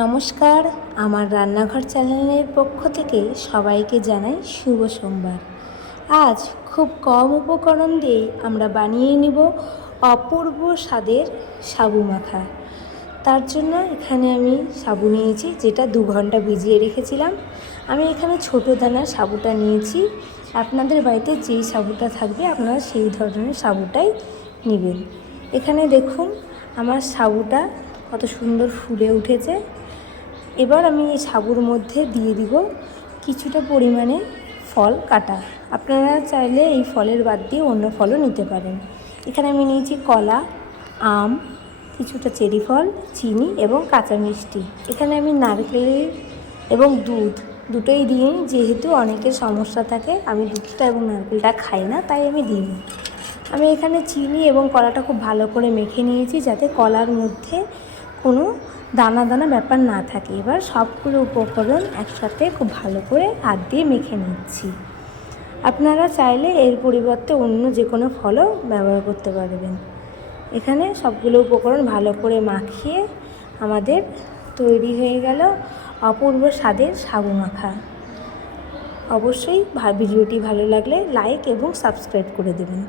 নমস্কার, আমার রান্নাঘর চ্যানেলের পক্ষ থেকে সবাইকে জানাই শুভ সোমবার। আজ খুব কম উপকরণ দিয়ে আমরা বানিয়ে নিব অপূর্ব স্বাদের সাবু মাখা। তার জন্য এখানে আমি সাবু নিয়েছি, যেটা 2 ঘন্টা ভিজিয়ে রেখেছিলাম। আমি এখানে ছোটো দানার সাবুটা নিয়েছি। আপনাদের বাড়িতে যেই সাবুটা থাকবে আপনারা সেই ধরনের সাবুটাই নেবেন। এখানে দেখুন আমার সাবুটা কত সুন্দর ফুলে উঠেছে। এবার আমি এই সাবুর মধ্যে দিয়ে দিব কিছুটা পরিমাণে ফল কাটা। আপনারা চাইলে এই ফলের বাদ দিয়ে অন্য ফলও নিতে পারেন। এখানে আমি নিয়েছি কলা, আম, কিছুটা চেরি ফল, চিনি এবং কাঁচা মিষ্টি। এখানে আমি নারকেল এবং দুধ দুটোই দিই, যেহেতু অনেকের সমস্যা থাকে, আমি দুধটা এবং নারকেলটা খাই না, তাই আমি দিইনি। আমি এখানে চিনি এবং কলাটা খুব ভালো করে মেখে নিয়েছি, যাতে কলার মধ্যে কোনো দানা দানা ব্যাপার না থাকে। এবার সবগুলো উপকরণ একসাথে খুব ভালো করে হাত দিয়ে মেখে নিচ্ছি। আপনারা চাইলে এর পরিবর্তে অন্য যে কোনো ফলও ব্যবহার করতে পারবেন। এখানে সবগুলো উপকরণ ভালো করে মাখিয়ে আমাদের তৈরি হয়ে গেল অপূর্ব স্বাদের সাবু মাখা। অবশ্যই ভিডিওটি ভালো লাগলে লাইক এবং সাবস্ক্রাইব করে দেবেন।